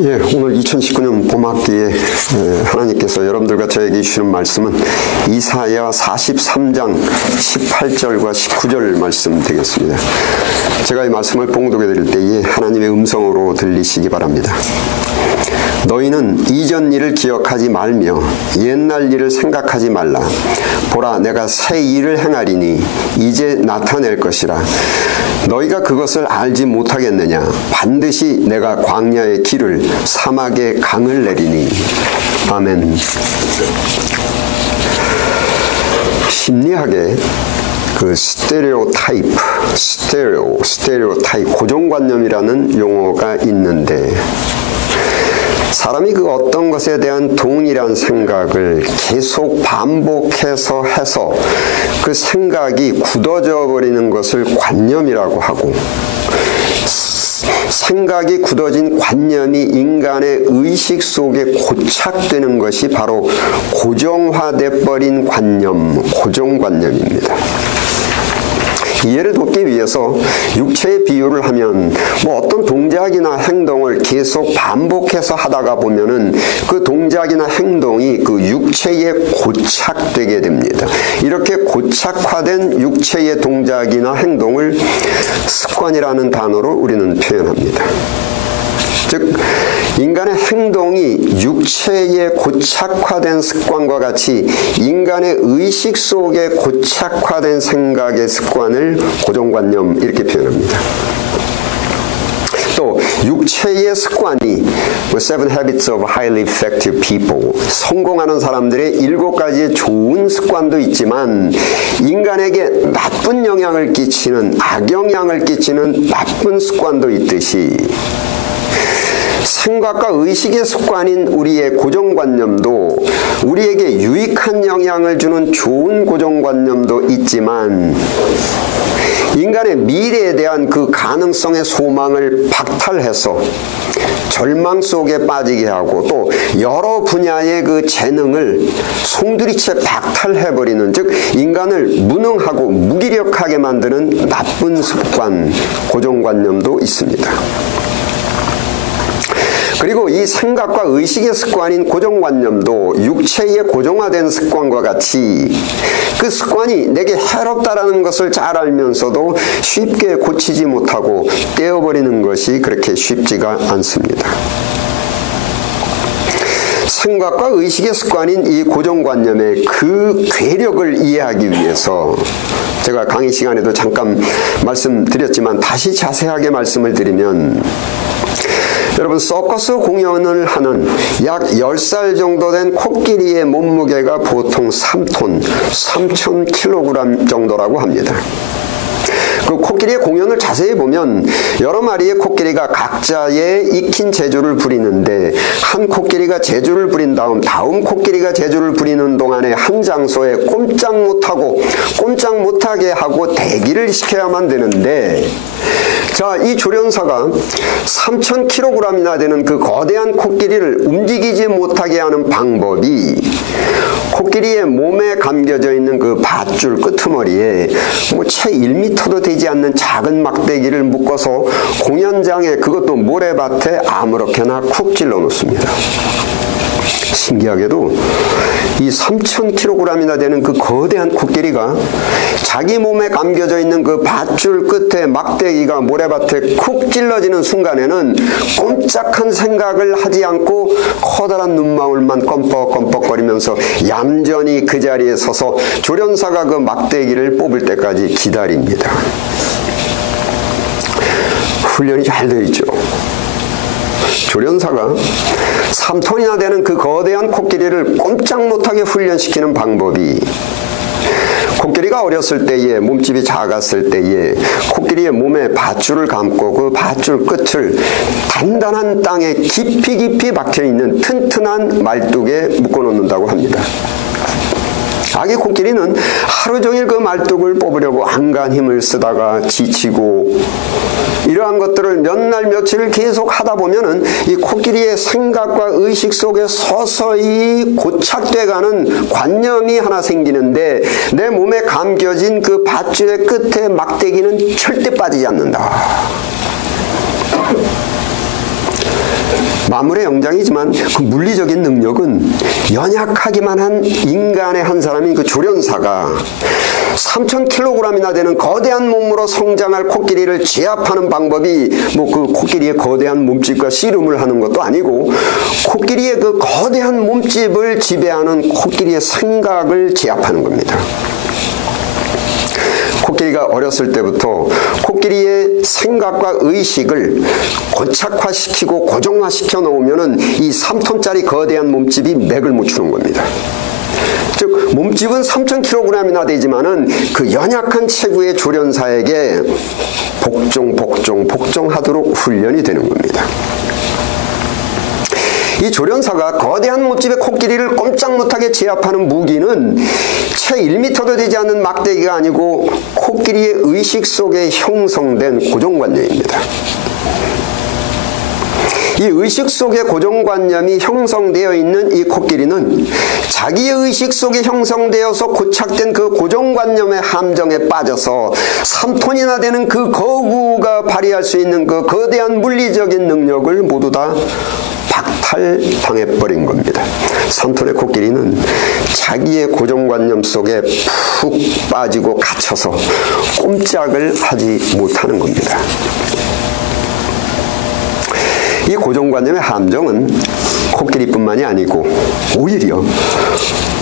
예, 오늘 2019년 봄학기에 하나님께서 여러분들과 저에게 주시는 말씀은 이사야 43장 18절과 19절 말씀 되겠습니다. 제가 이 말씀을 봉독해 드릴 때에 하나님의 음성으로 들리시기 바랍니다. 너희는 이전 일을 기억하지 말며 옛날 일을 생각하지 말라. 보라, 내가 새 일을 행하리니 이제 나타낼 것이라. 너희가 그것을 알지 못하겠느냐? 반드시 내가 광야의 길을 사막의 강을 내리니. 아멘. 심리학의 그 스테레오타입, 고정관념이라는 용어가 있는데, 사람이 그 어떤 것에 대한 동일한 생각을 계속 반복해서 해서 그 생각이 굳어져 버리는 것을 관념이라고 하고, 생각이 굳어진 관념이 인간의 의식 속에 고착되는 것이 바로 고정화돼 버린 관념, 고정관념입니다. 이해를 돕기 위해서 육체의 비유를 하면 어떤 동작이나 행동을 계속 반복해서 하다가 보면은 그 동작이나 행동이 그 육체에 고착되게 됩니다. 이렇게 고착화된 육체의 동작이나 행동을 습관이라는 단어로 우리는 표현합니다. 즉, 인간의 행동이 육체에 고착화된 습관과 같이 인간의 의식 속에 고착화된 생각의 습관을 고정관념 이렇게 표현합니다. 또 육체의 습관이 Seven Habits of Highly Effective People, 성공하는 사람들의 7가지의 좋은 습관도 있지만 인간에게 나쁜 영향을 끼치는, 악영향을 끼치는 나쁜 습관도 있듯이 생각과 의식의 습관인 우리의 고정관념도 우리에게 유익한 영향을 주는 좋은 고정관념도 있지만, 인간의 미래에 대한 그 가능성의 소망을 박탈해서 절망 속에 빠지게 하고 또 여러 분야의 그 재능을 송두리째 박탈해버리는, 즉 인간을 무능하고 무기력하게 만드는 나쁜 습관, 고정관념도 있습니다. 그리고 이 생각과 의식의 습관인 고정관념도 육체에 고정화된 습관과 같이 그 습관이 내게 해롭다라는 것을 잘 알면서도 쉽게 고치지 못하고 떼어버리는 것이 그렇게 쉽지가 않습니다. 생각과 의식의 습관인 이 고정관념의 그 괴력을 이해하기 위해서 제가 강의 시간에도 잠깐 말씀드렸지만 다시 자세하게 말씀을 드리면, 여러분, 서커스 공연을 하는 약 10살 정도 된 코끼리의 몸무게가 보통 3톤, 3,000kg 정도라고 합니다. 그 코끼리의 공연을 자세히 보면 여러 마리의 코끼리가 각자의 익힌 재주를 부리는데, 한 코끼리가 재주를 부린 다음 코끼리가 재주를 부리는 동안에 한 장소에 꼼짝 못하게 하고 대기를 시켜야만 되는데, 자, 이 조련사가 3,000kg이나 되는 그 거대한 코끼리를 움직이지 못하게 하는 방법이 코끼리의 몸에 감겨져 있는 그 밧줄 끄트머리에 채 1m도 되지 않는 작은 막대기를 묶어서 공연장에, 그것도 모래밭에 아무렇게나 쿡 찔러 놓습니다. 신기하게도 이 3,000kg이나 되는 그 거대한 코끼리가 자기 몸에 감겨져 있는 그 밧줄 끝에 막대기가 모래밭에 쿡 찔러지는 순간에는 꼼짝한 생각을 하지 않고 커다란 눈망울만 껌뻑껌뻑거리면서 얌전히 그 자리에 서서 조련사가 그 막대기를 뽑을 때까지 기다립니다. 훈련이 잘 되어 있죠. 조련사가 3톤이나 되는 그 거대한 코끼리를 꼼짝 못하게 훈련시키는 방법이, 코끼리가 어렸을 때에, 몸집이 작았을 때에 코끼리의 몸에 밧줄을 감고 그 밧줄 끝을 단단한 땅에 깊이 박혀있는 튼튼한 말뚝에 묶어놓는다고 합니다. 아기 코끼리는 하루 종일 그 말뚝을 뽑으려고 안간 힘을 쓰다가 지치고, 이러한 것들을 몇 날 며칠을 계속 하다 보면은 이 코끼리의 생각과 의식 속에 서서히 고착돼가는 관념이 하나 생기는데, 내 몸에 감겨진 그 밧줄의 끝에 막대기는 절대 빠지지 않는다. 만물의 영장이지만 그 물리적인 능력은 연약하기만 한 인간의 한 사람인 그 조련사가 3,000kg이나 되는 거대한 몸으로 성장할 코끼리를 제압하는 방법이 뭐 그 코끼리의 거대한 몸집과 씨름을 하는 것도 아니고 코끼리의 그 거대한 몸집을 지배하는 코끼리의 생각을 제압하는 겁니다. 코끼리가 어렸을 때부터 코끼리의 생각과 의식을 고착화시키고 고정화시켜 놓으면은 이 3톤짜리 거대한 몸집이 맥을 못 추는 겁니다. 즉 몸집은 3,000kg이나 되지만은 그 연약한 체구의 조련사에게 복종하도록 훈련이 되는 겁니다. 이 조련사가 거대한 몸집의 코끼리를 꼼짝 못하게 제압하는 무기는 채 1m도 되지 않는 막대기가 아니고 코끼리의 의식 속에 형성된 고정관념입니다. 이 의식 속의 고정관념이 형성되어 있는 이 코끼리는 자기의 의식 속에 형성되어서 고착된 그 고정관념의 함정에 빠져서 3톤이나 되는 그 거구가 발휘할 수 있는 그 거대한 물리적인 능력을 모두 다 박탈당해버린 겁니다. 3톤의 코끼리는 자기의 고정관념 속에 푹 빠지고 갇혀서 꼼짝을 하지 못하는 겁니다. 이 고정관념의 함정은 코끼리뿐만이 아니고 오히려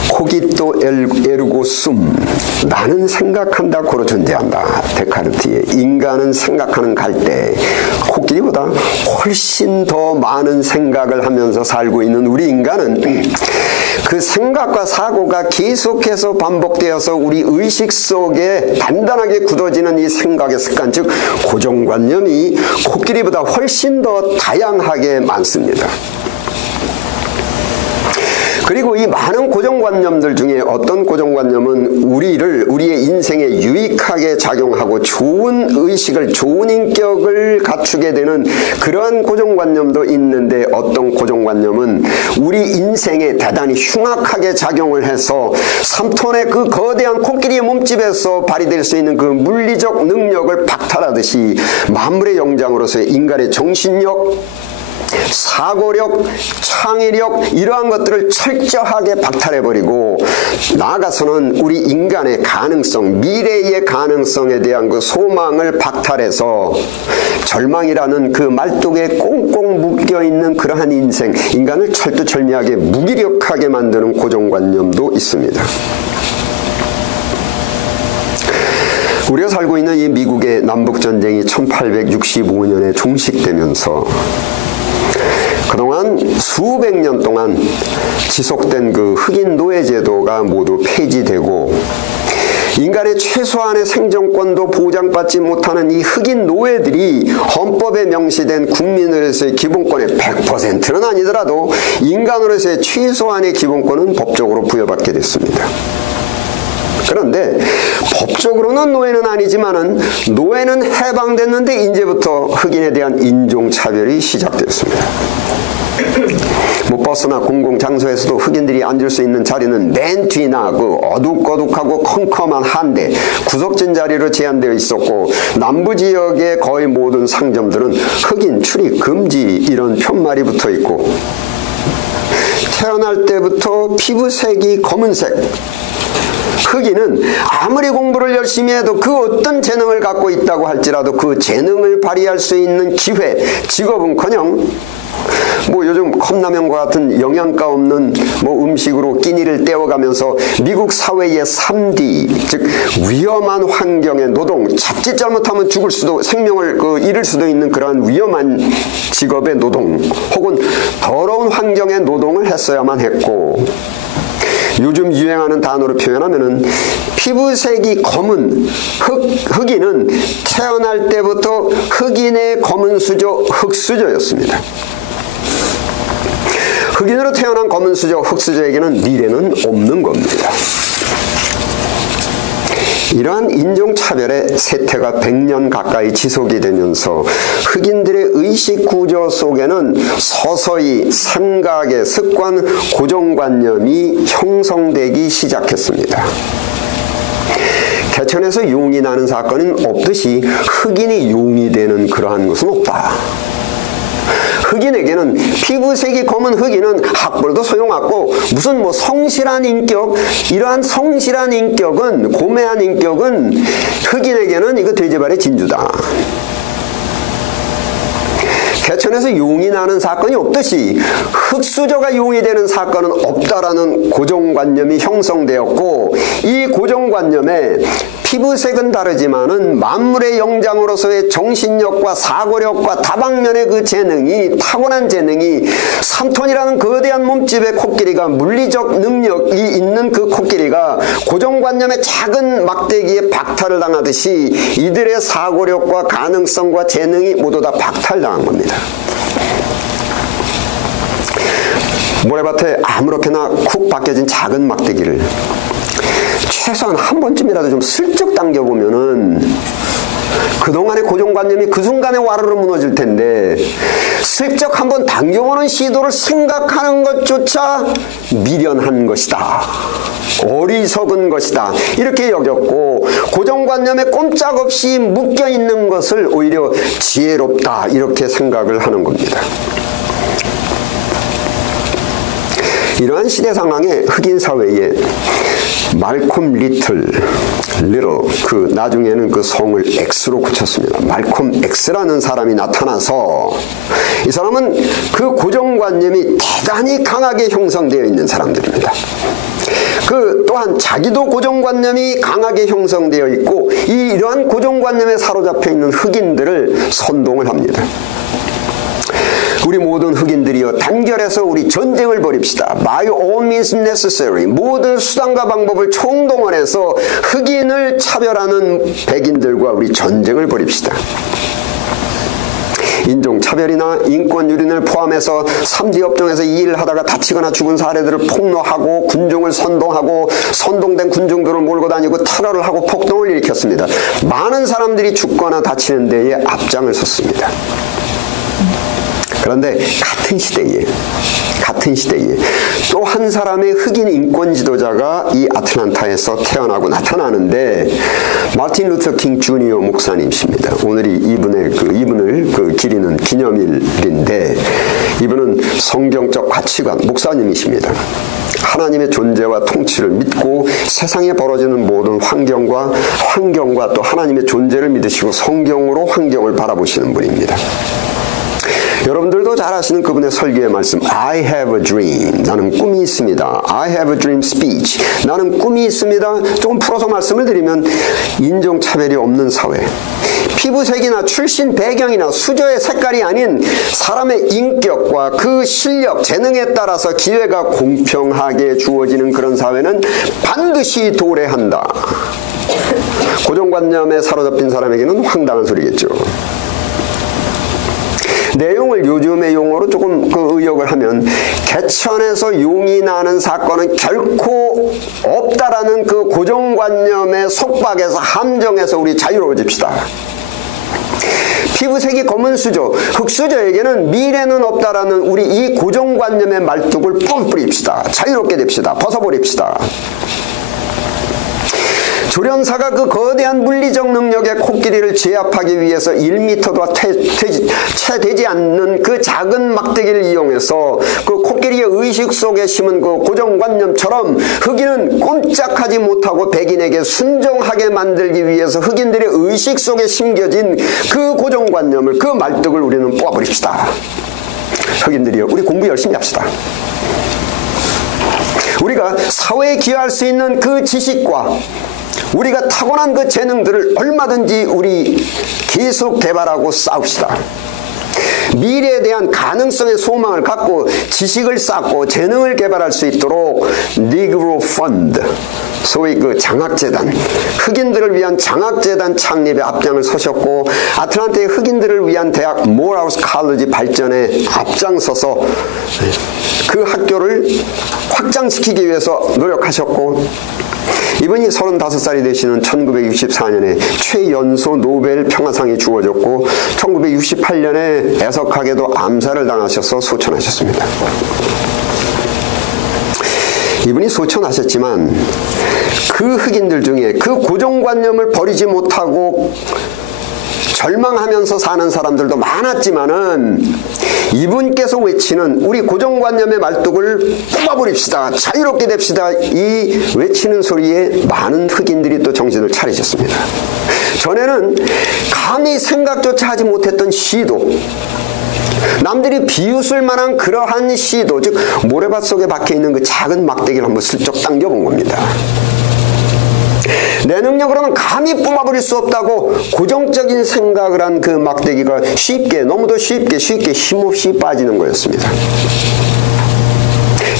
코기또 에르고 숨, 나는 생각한다 고로 존재한다. 데카르트의 인간은 생각하는 갈대, 코끼리보다 훨씬 더 많은 생각을 하면서 살고 있는 우리 인간은 그 생각과 사고가 계속해서 반복되어서 우리 의식 속에 단단하게 굳어지는 이 생각의 습관, 즉 고정관념이 코끼리보다 훨씬 더 다양하게 많습니다. 그리고 이 많은 고정관념들 중에 어떤 고정관념은 우리의 인생에 유익하게 작용하고 좋은 의식을, 좋은 인격을 갖추게 되는 그러한 고정관념도 있는데, 어떤 고정관념은 우리 인생에 대단히 흉악하게 작용을 해서 3톤의 그 거대한 코끼리의 몸집에서 발휘될 수 있는 그 물리적 능력을 박탈하듯이 만물의 영장으로서의 인간의 정신력, 사고력, 창의력, 이러한 것들을 철저하게 박탈해버리고 나아가서는 우리 인간의 가능성, 미래의 가능성에 대한 그 소망을 박탈해서 절망이라는 그 말뚝에 꽁꽁 묶여있는 그러한 인생, 인간을 철두철미하게 무기력하게 만드는 고정관념도 있습니다. 우리가 살고 있는 이 미국의 남북전쟁이 1865년에 종식되면서 그동안 수백 년 동안 지속된 그 흑인 노예제도가 모두 폐지되고 인간의 최소한의 생존권도 보장받지 못하는 이 흑인 노예들이 헌법에 명시된 국민으로서의 기본권의 100%는 아니더라도 인간으로서의 최소한의 기본권은 법적으로 부여받게 됐습니다. 그런데 법적으로는 노예는 아니지만은 노예는 해방됐는데 이제부터 흑인에 대한 인종차별이 시작되었습니다. 뭐 버스나 공공장소에서도 흑인들이 앉을 수 있는 자리는 맨 뒤나 그 어둑어둑하고 컴컴한 한 대 구석진 자리로 제한되어 있었고, 남부지역의 거의 모든 상점들은 흑인 출입 금지 이런 편말이 붙어 있고, 태어날 때부터 피부색이 검은색, 흑인은 아무리 공부를 열심히 해도 그 어떤 재능을 갖고 있다고 할지라도 그 재능을 발휘할 수 있는 기회, 직업은커녕 뭐 요즘 컵라면과 같은 영양가 없는 뭐 음식으로 끼니를 때워가면서 미국 사회의 3D, 즉 위험한 환경의 노동, 자칫 잘못하면 죽을 수도, 생명을 잃을 수도 있는 그러한 위험한 직업의 노동, 혹은 더러운 환경의 노동을 했어야만 했고, 요즘 유행하는 단어로 표현하면은 피부색이 검은 흑인은 태어날 때부터 흑인의 검은 수저, 흑수저였습니다. 흑인으로 태어난 검은 수저, 흑수저에게는 미래는 없는 겁니다. 이러한 인종차별의 세태가 100년 가까이 지속이 되면서 흑인들의 의식 구조 속에는 서서히 생각의 습관, 고정관념이 형성되기 시작했습니다. 개천에서 용이 나는 사건은 없듯이 흑인이 용이 되는 그러한 것은 없다. 흑인에게는 피부색이 검은 흑인은 학벌도 소용없고 무슨 뭐 성실한 인격, 이러한 성실한 인격은, 고매한 인격은 흑인에게는 이거 돼지발의 진주다. 개천에서 용이 나는 사건이 없듯이 흑수저가 용이 되는 사건은 없다라는 고정관념이 형성되었고, 이 고정관념에 피부색은 다르지만은 만물의 영장으로서의 정신력과 사고력과 다방면의 그 재능이, 타고난 재능이, 3톤이라는 거대한 몸집의 코끼리가, 물리적 능력이 있는 그 코끼리가 고정관념의 작은 막대기에 박탈을 당하듯이 이들의 사고력과 가능성과 재능이 모두 다 박탈당한 겁니다. 모래밭에 아무렇게나 쿡 박혀진 작은 막대기를 최소한 한 번쯤이라도 좀 슬쩍 당겨보면은 그동안의 고정관념이 그 순간에 와르르 무너질 텐데, 슬쩍 한번 당겨보는 시도를 생각하는 것조차 미련한 것이다, 어리석은 것이다, 이렇게 여겼고, 고정관념에 꼼짝없이 묶여있는 것을 오히려 지혜롭다, 이렇게 생각을 하는 겁니다. 이러한 시대 상황에 흑인 사회에 말콤 리틀, 그 나중에는 그 성을 X로 붙였습니다. 말콤 X라는 사람이 나타나서, 이 사람은 그 고정관념이 대단히 강하게 형성되어 있는 사람들입니다. 또한 자기도 고정관념이 강하게 형성되어 있고, 이러한 고정관념에 사로잡혀 있는 흑인들을 선동을 합니다. 우리 모든 흑인들이여, 단결해서 우리 전쟁을 벌입시다. By all means necessary. 모든 수단과 방법을 총동원해서 흑인을 차별하는 백인들과 우리 전쟁을 벌입시다. 인종차별이나 인권유린을 포함해서 3디 업종에서 이 일을 하다가 다치거나 죽은 사례들을 폭로하고, 군중을 선동하고, 선동된 군중들을 몰고 다니고 테러를 하고 폭동을 일으켰습니다. 많은 사람들이 죽거나 다치는 데에 앞장을 섰습니다. 그런데 같은 시대에 또 한 사람의 흑인 인권 지도자가 이 아틀란타에서 태어나고 나타나는데, 마틴 루터 킹 주니어 목사님이십니다. 오늘이 이분을 기리는 기념일인데, 이분은 성경적 가치관 목사님이십니다. 하나님의 존재와 통치를 믿고 세상에 벌어지는 모든 환경과 또 하나님의 존재를 믿으시고 성경으로 환경을 바라보시는 분입니다. 여러분들도 잘 아시는 그분의 설교의 말씀, I have a dream. 나는 꿈이 있습니다. I have a dream speech. 나는 꿈이 있습니다. 조금 풀어서 말씀을 드리면, 인종차별이 없는 사회, 피부색이나 출신 배경이나 수저의 색깔이 아닌 사람의 인격과 그 실력, 재능에 따라서 기회가 공평하게 주어지는 그런 사회는 반드시 도래한다. 고정관념에 사로잡힌 사람에게는 황당한 소리겠죠. 내용을 요즘의 용어로 조금 의역을 하면, 개천에서 용이 나는 사건은 결코 없다라는 그 고정관념의 속박에서, 함정에서 우리 자유로워집시다. 피부색이 검은 수저, 흑수저에게는 미래는 없다라는 우리 이 고정관념의 말뚝을 뿌립시다. 자유롭게 됩시다. 벗어버립시다. 조련사가 그 거대한 물리적 능력의 코끼리를 제압하기 위해서 1m도 채 되지 않는 그 작은 막대기를 이용해서 그 코끼리의 의식 속에 심은 그 고정관념처럼, 흑인은 꼼짝하지 못하고 백인에게 순종하게 만들기 위해서 흑인들의 의식 속에 심겨진 그 고정관념을, 그 말뚝을 우리는 뽑아버립시다. 흑인들이여, 우리 공부 열심히 합시다. 우리가 사회에 기여할 수 있는 그 지식과 우리가 타고난 그 재능들을 얼마든지 우리 계속 개발하고 싸웁시다. 미래에 대한 가능성의 소망을 갖고 지식을 쌓고 재능을 개발할 수 있도록 Negro Fund, 소위 그 장학재단, 흑인들을 위한 장학재단 창립에 앞장을 서셨고, 아틀란타의 흑인들을 위한 대학 모어하우스 칼리지 발전에 앞장서서 그 학교를 확장시키기 위해서 노력하셨고, 이분이 35살이 되시는 1964년에 최연소 노벨 평화상이 주어졌고, 1968년에 애석하게도 암살을 당하셔서 소천하셨습니다. 이분이 소천하셨지만 그 흑인들 중에 그 고정관념을 버리지 못하고 절망하면서 사는 사람들도 많았지만은 이분께서 외치는 우리 고정관념의 말뚝을 뽑아버립시다, 자유롭게 됩시다, 이 외치는 소리에 많은 흑인들이 또 정신을 차리셨습니다. 전에는 감히 생각조차 하지 못했던 시도, 남들이 비웃을 만한 그러한 시도, 즉 모래밭 속에 박혀있는 그 작은 막대기를 한번 슬쩍 당겨본 겁니다. 내 능력으로는 감히 뽑아버릴 수 없다고 고정적인 생각을 한 그 막대기가 쉽게, 너무도 쉽게 힘없이 빠지는 거였습니다.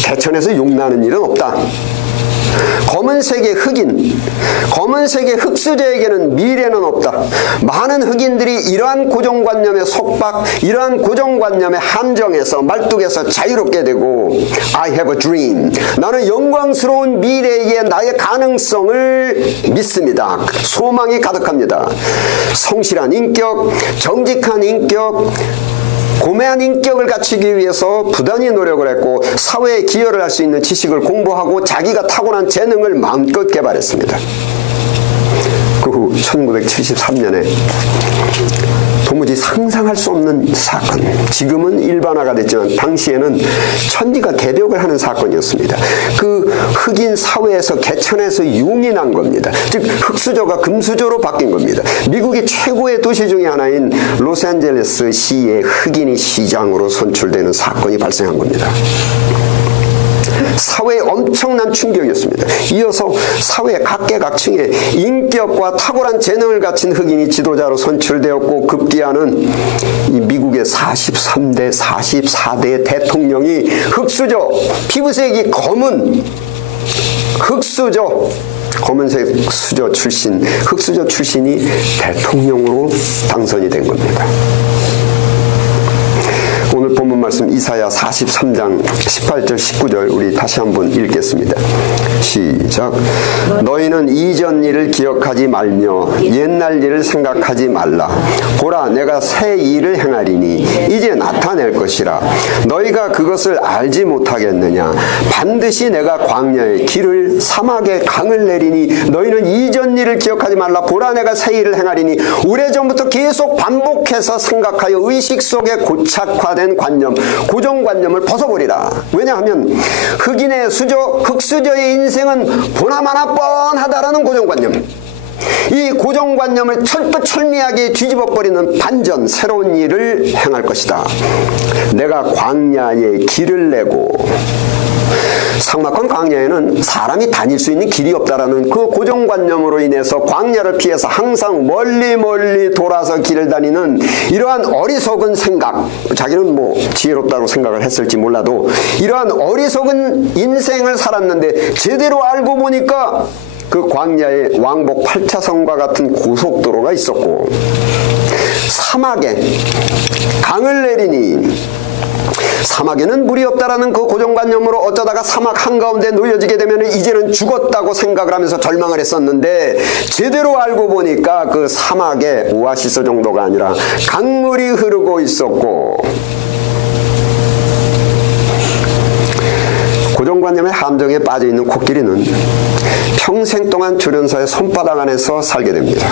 개천에서 욕나는 일은 없다. 검은색의 흑인, 검은색의 흑수저에게는 미래는 없다. 많은 흑인들이 이러한 고정관념의 속박, 이러한 고정관념의 함정에서, 말뚝에서 자유롭게 되고 I have a dream, 나는 영광스러운 미래에 나의 가능성을 믿습니다. 소망이 가득합니다. 성실한 인격, 정직한 인격, 고매한 인격을 갖추기 위해서 부단히 노력을 했고 사회에 기여를 할 수 있는 지식을 공부하고 자기가 타고난 재능을 마음껏 개발했습니다. 그 후 1973년에 도무지 상상할 수 없는 사건, 지금은 일반화가 됐지만 당시에는 천지가 개벽을 하는 사건이었습니다. 그 흑인 사회에서 개천에서 융이 난 겁니다. 즉 흑수저가 금수저로 바뀐 겁니다. 미국의 최고의 도시 중에 하나인 로스앤젤레스 시의 흑인이 시장으로 선출되는 사건이 발생한 겁니다. 사회에 엄청난 충격이었습니다. 이어서 사회 각계각층에 인격과 탁월한 재능을 갖춘 흑인이 지도자로 선출되었고 급기야는 이 미국의 43대, 44대 대통령이 흑수저, 피부색이 검은 흑수저, 검은색 수저 출신, 흑수저 출신이 대통령으로 당선이 된 겁니다. 오늘 본문 말씀 이사야 43장 18절 19절 우리 다시 한번 읽겠습니다. 시작. 너희는 이전 일을 기억하지 말며 옛날 일을 생각하지 말라. 보라, 내가 새 일을 행하리니 이제 나타낼 것이라. 너희가 그것을 알지 못하겠느냐. 반드시 내가 광야의 길을 사막에 강을 내리니 너희는 이전 일을 기억하지 말라. 보라, 내가 새 일을 행하리니. 오래전부터 계속 반복해서 생각하여 의식 속에 고착화된 관념, 고정관념을 벗어버리라. 왜냐하면 흑인의 수저, 흑수저의 인생은 보나마나 뻔하다라는 고정관념, 이 고정관념을 철두철미하게 뒤집어버리는 반전, 새로운 일을 행할 것이다. 내가 광야에 길을 내고, 삭막한 광야에는 사람이 다닐 수 있는 길이 없다라는 그 고정관념으로 인해서 광야를 피해서 항상 멀리 돌아서 길을 다니는 이러한 어리석은 생각, 자기는 뭐 지혜롭다고 생각을 했을지 몰라도 이러한 어리석은 인생을 살았는데 제대로 알고 보니까 그 광야에 왕복 8차선과 같은 고속도로가 있었고 사막에 강을 내리니, 사막에는 물이 없다라는 그 고정관념으로 어쩌다가 사막 한가운데 놓여지게 되면 이제는 죽었다고 생각을 하면서 절망을 했었는데 제대로 알고 보니까 그 사막에 오아시스 정도가 아니라 강물이 흐르고 있었고, 고정관념의 함정에 빠져있는 코끼리는 평생 동안 조련사의 손바닥 안에서 살게 됩니다.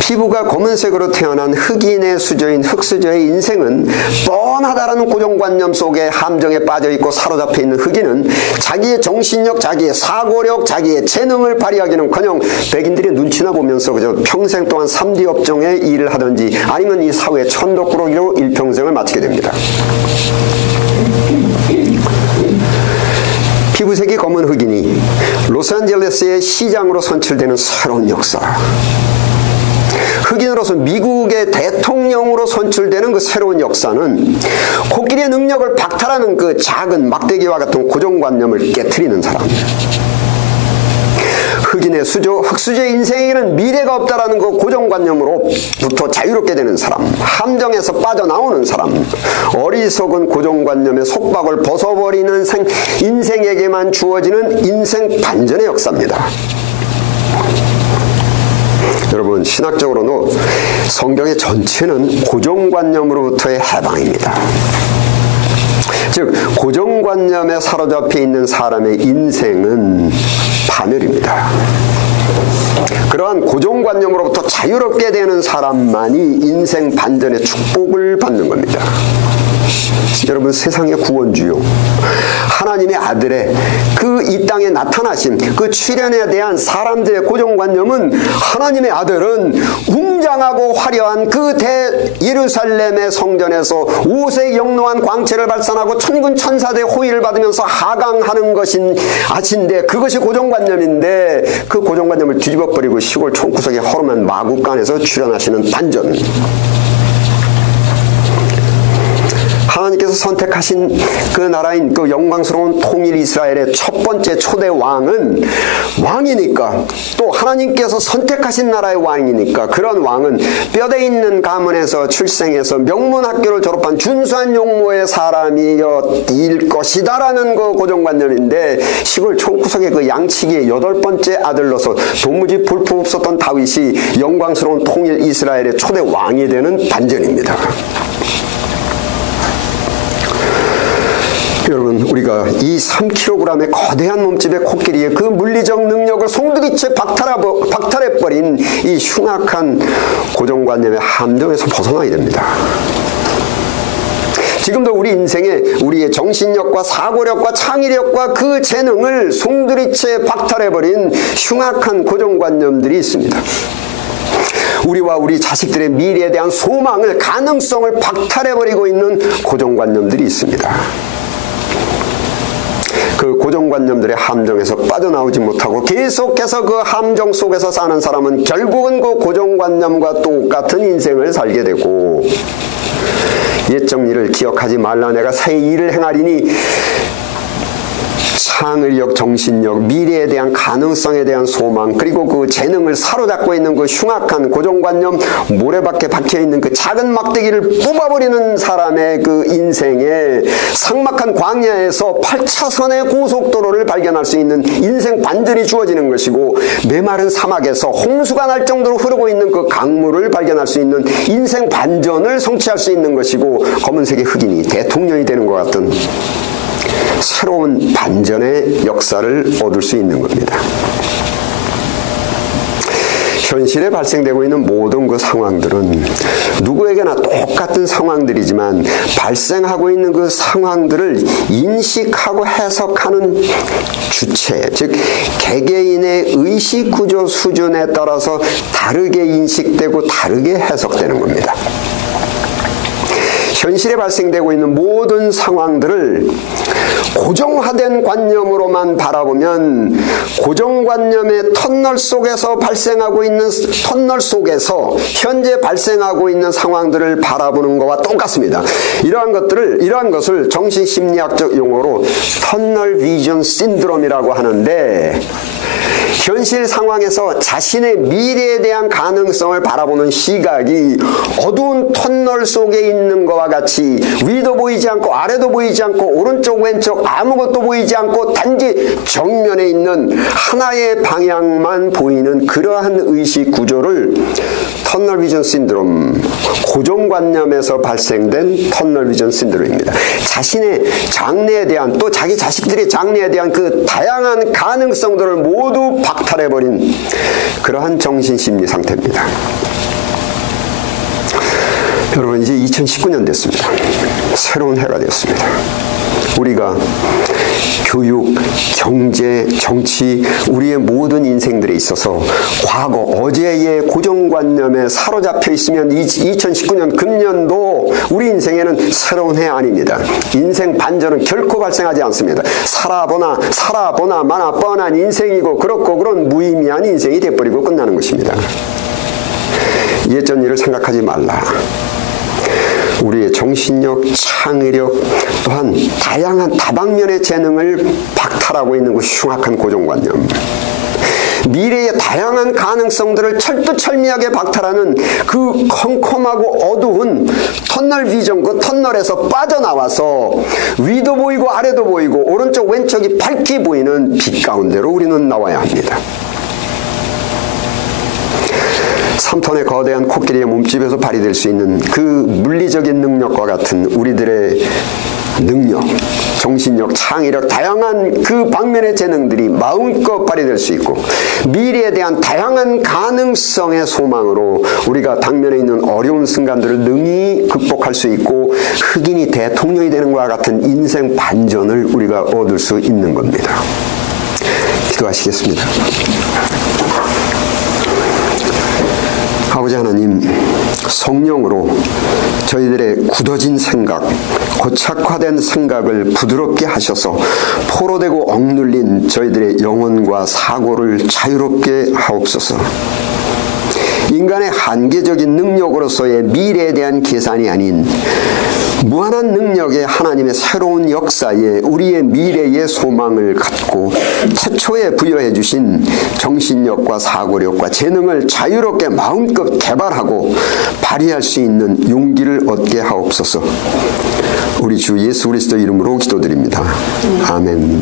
피부가 검은색으로 태어난 흑인의 수저인 흑수저의 인생은 뻔하다라는 고정관념 속에 함정에 빠져있고 사로잡혀 있는 흑인은 자기의 정신력, 자기의 사고력, 자기의 재능을 발휘하기는커녕 백인들의 눈치나 보면서 그저 평생 동안 3D 업종의 일을 하든지 아니면 이 사회의 천덕꾸러기로 일평생을 마치게 됩니다. 피부색이 검은 흑인이 로스앤젤레스의 시장으로 선출되는 새로운 역사, 흑인으로서 미국의 대통령으로 선출되는 그 새로운 역사는 코끼리의 능력을 박탈하는 그 작은 막대기와 같은 고정관념을 깨트리는 사람, 흑인의 수저, 흑수저의 인생에는 미래가 없다라는 그 고정관념으로부터 자유롭게 되는 사람, 함정에서 빠져나오는 사람, 어리석은 고정관념의 속박을 벗어버리는 인생에게만 주어지는 인생 반전의 역사입니다. 여러분, 신학적으로는 성경의 전체는 고정관념으로부터의 해방입니다. 즉 고정관념에 사로잡혀 있는 사람의 인생은 파멸입니다. 그러한 고정관념으로부터 자유롭게 되는 사람만이 인생 반전의 축복을 받는 겁니다. 여러분, 세상의 구원주요 하나님의 아들의 그 이 땅에 나타나신 그 출현에 대한 사람들의 고정관념은, 하나님의 아들은 웅장하고 화려한 그 예루살렘의 성전에서 옷의 영롱한 광채를 발산하고 천군 천사들의 호의를 받으면서 하강하는 것인 아신데, 그것이 고정관념인데 그 고정관념을 뒤집어버리고 시골 촌구석의 허름한 마구간에서 출현하시는 반전. 하나님께서 선택하신 그 나라인 그 영광스러운 통일 이스라엘의 첫 번째 초대 왕은 왕이니까, 또 하나님께서 선택하신 나라의 왕이니까, 그런 왕은 뼈대 있는 가문에서 출생해서 명문학교를 졸업한 준수한 용모의 사람이일 것이다라는 그 고정관념인데, 시골 촌구석의 그 양치기의 8번째 아들로서 도무지 볼품없었던 다윗이 영광스러운 통일 이스라엘의 초대 왕이 되는 반전입니다. 여러분, 우리가 이 3kg의 거대한 몸집의 코끼리의 그 물리적 능력을 송두리째 박탈해버린 이 흉악한 고정관념의 함정에서 벗어나야 됩니다. 지금도 우리 인생에 우리의 정신력과 사고력과 창의력과 그 재능을 송두리째 박탈해버린 흉악한 고정관념들이 있습니다. 우리와 우리 자식들의 미래에 대한 소망을, 가능성을 박탈해버리고 있는 고정관념들이 있습니다. 그 고정관념들의 함정에서 빠져나오지 못하고 계속해서 그 함정 속에서 사는 사람은 결국은 그 고정관념과 똑같은 인생을 살게 되고, 옛적 일을 기억하지 말라, 내가 새 일을 행하리니, 창의력, 정신력, 미래에 대한 가능성에 대한 소망, 그리고 그 재능을 사로잡고 있는 그 흉악한 고정관념, 모래밖에 박혀있는 그 작은 막대기를 뽑아버리는 사람의 그 인생에 삭막한 광야에서 8차선의 고속도로를 발견할 수 있는 인생 반전이 주어지는 것이고, 메마른 사막에서 홍수가 날 정도로 흐르고 있는 그 강물을 발견할 수 있는 인생 반전을 성취할 수 있는 것이고, 검은색의 흑인이 대통령이 되는 것 같은 새로운 반전의 역사를 얻을 수 있는 겁니다. 현실에 발생되고 있는 모든 그 상황들은 누구에게나 똑같은 상황들이지만, 발생하고 있는 그 상황들을 인식하고 해석하는 주체, 즉 개개인의 의식구조 수준에 따라서 다르게 인식되고 다르게 해석되는 겁니다. 현실에 발생되고 있는 모든 상황들을 고정화된 관념으로만 바라보면, 고정관념의 터널 속에서 발생하고 있는, 터널 속에서 현재 발생하고 있는 상황들을 바라보는 것과 똑같습니다. 이러한 것을 정신심리학적 용어로 터널 비전 신드롬이라고 하는데, 현실 상황에서 자신의 미래에 대한 가능성을 바라보는 시각이 어두운 터널 속에 있는 것과 같이, 위도 보이지 않고 아래도 보이지 않고 오른쪽 왼쪽 아무것도 보이지 않고 단지 정면에 있는 하나의 방향만 보이는 그러한 의식 구조를 터널 비전 신드롬, 고정관념에서 발생된 터널 비전 신드롬입니다. 자신의 장래에 대한, 또 자기 자식들의 장래에 대한 그 다양한 가능성들을 모두 박탈해버린 그러한 정신심리 상태입니다. 여러분, 이제 2019년 됐습니다. 새로운 해가 되었습니다. 우리가 교육, 경제, 정치, 우리의 모든 인생들에 있어서 과거, 어제의 고정관념에 사로잡혀 있으면 2019년 금년도 우리 인생에는 새로운 해 아닙니다. 인생 반전은 결코 발생하지 않습니다. 살아보나 마나 뻔한 인생이고, 그렇고 그런 무의미한 인생이 돼버리고 끝나는 것입니다. 예전 일을 생각하지 말라. 우리의 정신력, 창의력, 또한 다양한 다방면의 재능을 박탈하고 있는 그 흉악한 고정관념, 미래의 다양한 가능성들을 철두철미하게 박탈하는 그 컴컴하고 어두운 터널 비전, 그 터널에서 빠져나와서 위도 보이고 아래도 보이고 오른쪽 왼쪽이 밝게 보이는 빛 가운데로 우리는 나와야 합니다. 3톤의 거대한 코끼리의 몸집에서 발휘될 수 있는 그 물리적인 능력과 같은 우리들의 능력, 정신력, 창의력, 다양한 그 방면의 재능들이 마음껏 발휘될 수 있고 미래에 대한 다양한 가능성의 소망으로 우리가 당면에 있는 어려운 순간들을 능히 극복할 수 있고 흑인이 대통령이 되는 것과 같은 인생 반전을 우리가 얻을 수 있는 겁니다. 기도하시겠습니다. 아버지 하나님, 성령으로 저희들의 굳어진 생각, 고착화된 생각을 부드럽게 하셔서 포로되고 억눌린 저희들의 영혼과 사고를 자유롭게 하옵소서. 인간의 한계적인 능력으로서의 미래에 대한 계산이 아닌 무한한 능력의 하나님의 새로운 역사에 우리의 미래의 소망을 갖고 태초에 부여해 주신 정신력과 사고력과 재능을 자유롭게 마음껏 개발하고 발휘할 수 있는 용기를 얻게 하옵소서. 우리 주 예수 그리스도 이름으로 기도드립니다. 아멘.